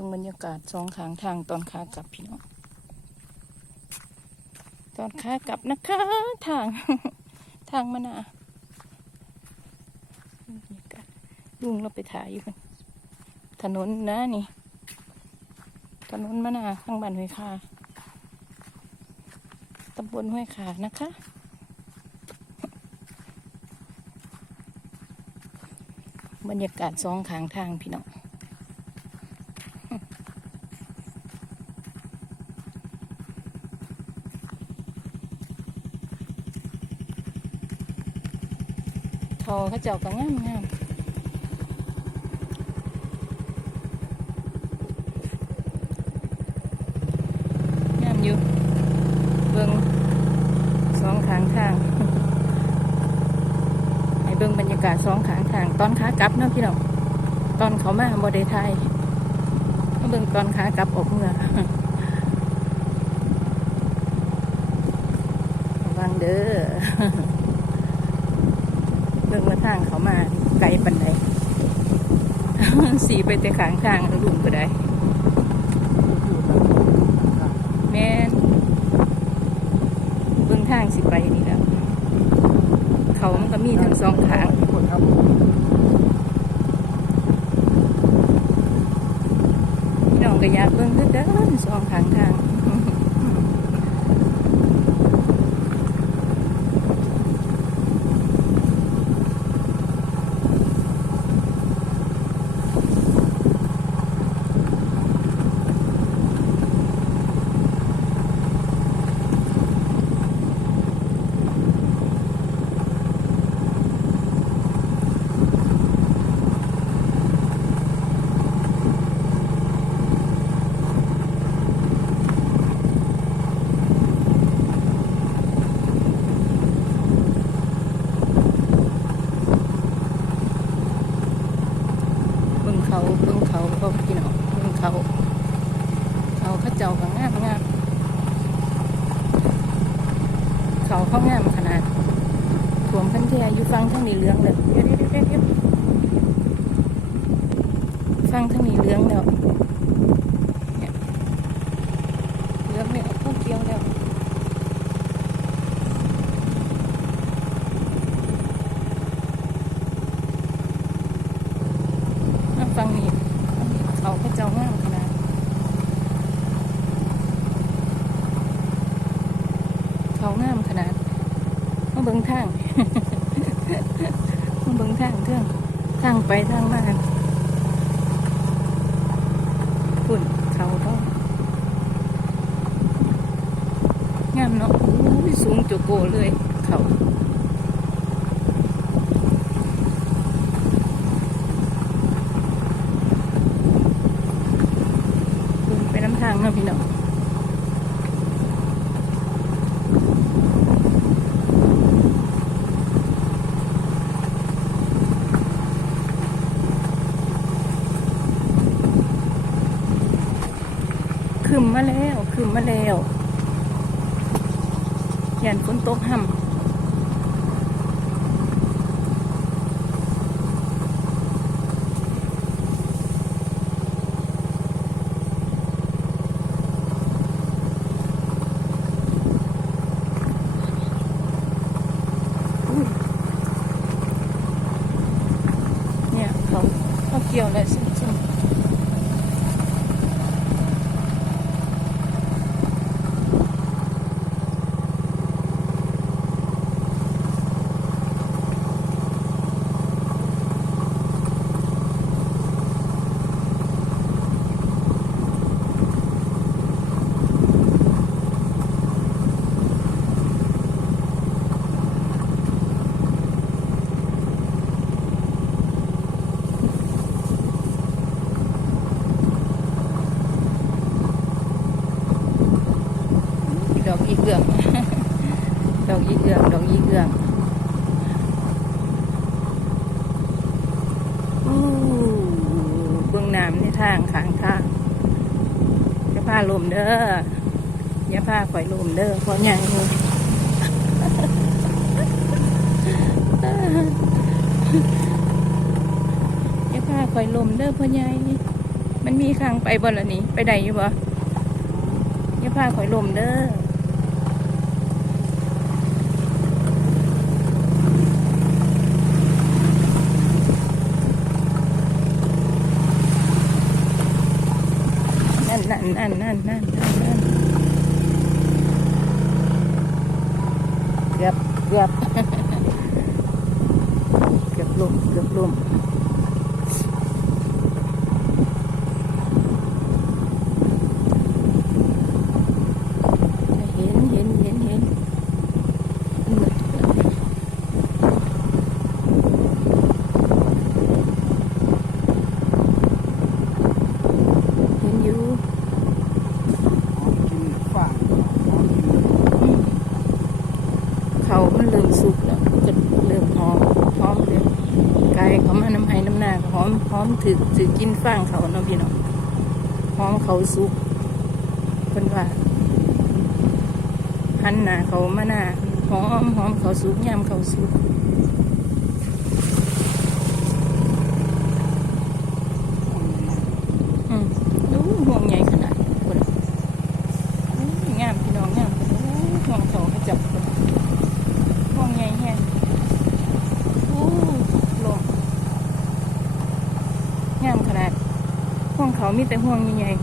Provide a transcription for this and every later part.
บิ่งบรรยากาศสองขางทางตอนขากลับพี่น้องตอนขากลับนะคะ ทาง ทางมานาบรรยากาศลุงเราไปถ่ายอยู่ถนนนะนี่ ถนนมานาข้างบ้านห้วยคาตำบลห้วยขานะคะบรรยากาศสองขางทางพี่น้อง อเขาเจ้าก็งามงามงามอยู่เบิ่งสองข้างทางให้เบิ่งบรรยากาศสองข้างทาง ตอนขากลับเนาะพี่น้องตอนเขามาบ่ได้ไทยเบิ่งตอนขากลับออกเมื่อระวังเด้อ เบิ่งว่าทางเขามาไกลปันใดสีไปแต่ขางทางลุงก็ได้ แม่นเบิ่งทางสิไปนี่แหล้วเขามันก็มีทั้งสองขางพี่น้องก็อยากเบิ่งคือเดินสองขางทาง เบิ่งเขาเบิ่งเขาก็พี่น้องเบิ่งเขาเขาเขาเจ้าก็งามงามเขาเขางามขนาดถ่วมพันเทียอยู่ฟังทั้งนี้เหลืองเลยเดี๋ยวเดี๋ยวเดี๋ยวเดี๋ยว ฟังทั้งนี้เหลืองแล้วเนี่ยเหลืองแล้วพวกเกี่ยวแล้วน้ำฟังนี่เขาพระเจ้างามขนาดเขางามขนาดมาเบิ้งทางมาเบิ้งทางเครื่องทางไปทางมาฝุ่นเขาก็งามเนาะอุ้ยสูงโจโกเลยเขาไปน้ำทางเนาะพี่น้องขึ้นมาแล้วขึ้นมาแล้ว ยันฝนตกห่ำเนี่ยเขาเขาเกี่ยวแล้วซึ่งซึ่งดอก ยีเกืองดอกยีเกืองดอกยีเกืองอู้เบื้องน้ำในทางขางทางอย่าพาลมเด้ออย่าพาข่อยลมเด้อเพราะใหญ่อย่าพาข่อยลมเด้อเพราะใหญ่มันมีข้างไปบ่ละนี่ไปใดอยู่บ่อย่าพาข่อยลมเด้อ นั่นนั่นนั่นนั่นนั่นนั่นนั่นเกือบเกือบ เกือบลมเกือบลม เห็นเห็นเห็นเห็นมันมืดเห็นอยู่ กินฝาง อืมเขามันเริ่มสุกแล้วก็เริ่มหอมหอมเลย กายเขามาน้ำไห้น้ำหน้าหอมหอมถือถือกินฟางเขาเนาะพี่น้องหอมเขาสุกเป็นว่าพันหนาเขามาหน้าหอมหอมเขาสุกยำเขาสุกอืมดูห่วงใหญ่ขนาดคนอู้งามพี่น้องงามคนอู้ห่วงเขาเขาจับคนห่วงใหญ่แห้งอู้ลมงามขนาดห่วงเขา มีแต่ห่วงใหญ่ๆ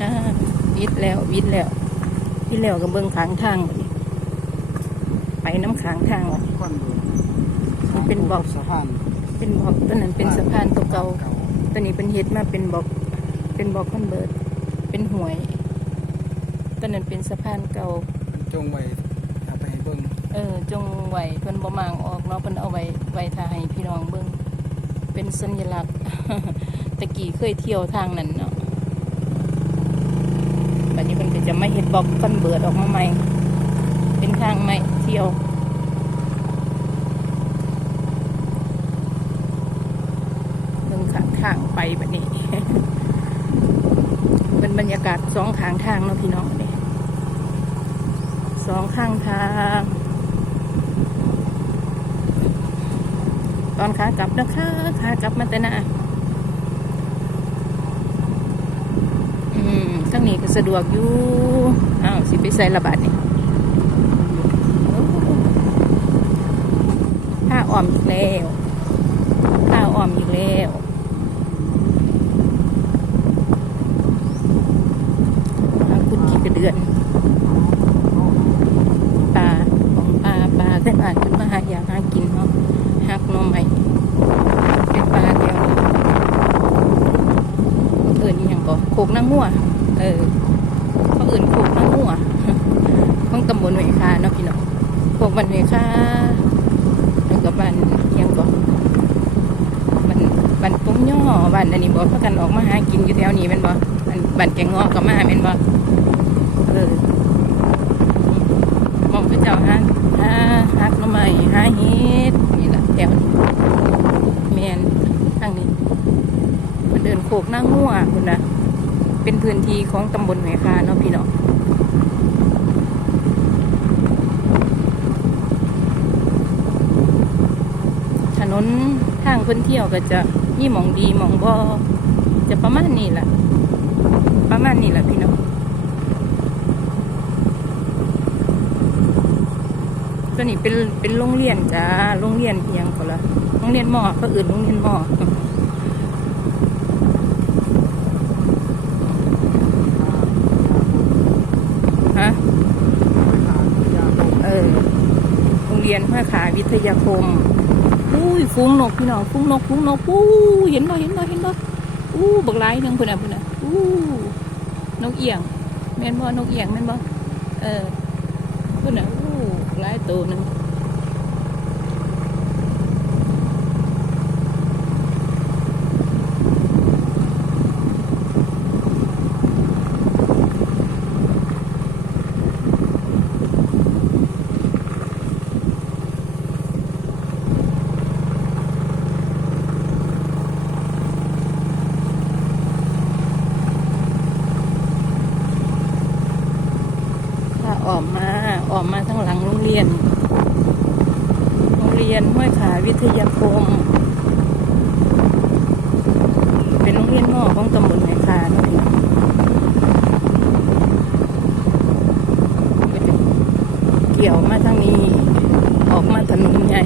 อ่าวิดแล้ววิดแล้ววิดแล้วก็เบิ่งขางทางบัดนี้ไปน้ำขางทางว่ะก้อนดูมันเป็นบอกสะพาน เป็นบอกต้นนั้นเป็นสะพานตัวเก่าตัวนี้เป็นเฮ็ดมาเป็นบอกเป็นบอกคอนเบิร์ตเป็นหวยต้นนั้นเป็นสะพานเก่าจงไว้เอาไปให้เบิ่งเออ จงไหวเพิ่นบ่มางออกเนาะเพิ่นเอาไว้ไว้ท่าให้พี่น้องเบิ่งเป็นสัญลักษณ์ตะกี้เคยเที่ยวทางนั้นเนาะบัดนี้เพิ่นก็จะมาเฮ็ดบอกคอนเบิร์ตออกมาใหม่เป็นทางใหม่เที่ยว เบิ่งข้างทาง ไปแบบนี้เป็นบรรยากาศสองข้างทางเนาะพี่น้องเนี่ยสองข้างทาง ตอนขากลับนะคะขากลับมาแต่นะอืมทั้งนี้ก็สะดวกอยู่อ้าวสิไปใส่ระบาดนี่โอ้ผ้าอ้อมอีกแล้วผ้าอ้อมอีกแล้วผ้าคุ ดือนปลาของปลาปลาได้อ่านขึ้นมาหาอยากหากินเนาะหักน้อใหม่เป็นปลาแก้วเอิญนี่ยังก็โคกนางงัวเออเขาเอื่นโคกนางงัวของตำบลเวคาเนาะพี่น้องโคกบันเวคาแล้วก็บ้านเคียงก็บ้านบ้านปุ้งย่อบ้านอันนี้บอกพากันออกมาหากินอยู่แถวนี้เป็นบ่อันบ้านแกงงอก็มาเป็นบ่เออมองพระ เจ้าหาหาหักน้ำใหม่หาเฮ็ดนี่แหละแถวนี้แมนทางนี้มันเดินโคกหน้างัวคุณนะเป็นพื้นที่ของตำบลเวคาเนาะพี่น้องถนนทางเพิ่นเที่ยวก็จะมีหมองดีมองบ่จะประมาณนี้แหละประมาณนี้แหละพี่น้อง ตัวนี้เป็นเป็นโรงเรียนจ้าโรงเรียนเพียงคนละโรงเรียนหมอก็อื่นโรงเรียนหมอฮะเออโรงเรียนห้วยขาวิทยาคมอุ้ยฟุ้งนกพี่น้องฟุ้งนกฟุ้งนกอู้เห็นบ่เห็นบ่เห็นบ่อู้บักไล่นึงพุ่นน่ะพุ่นน่ะอู้นกเอียงแม่นบ่นกเอียงแม่นบ่เออพุ่น น่ะ ออกมาออกมาทั้งหลังโรงเรียน โรงเรียนห้วยขาวิทยาคม เป็นโรงเรียนนอกของตำบลไหคาเนาะเกี่ยวมาทางนี้ ออกมาถนนใหญ่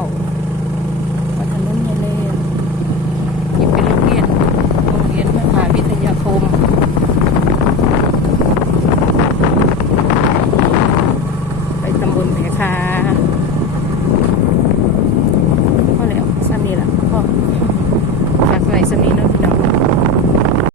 ญ่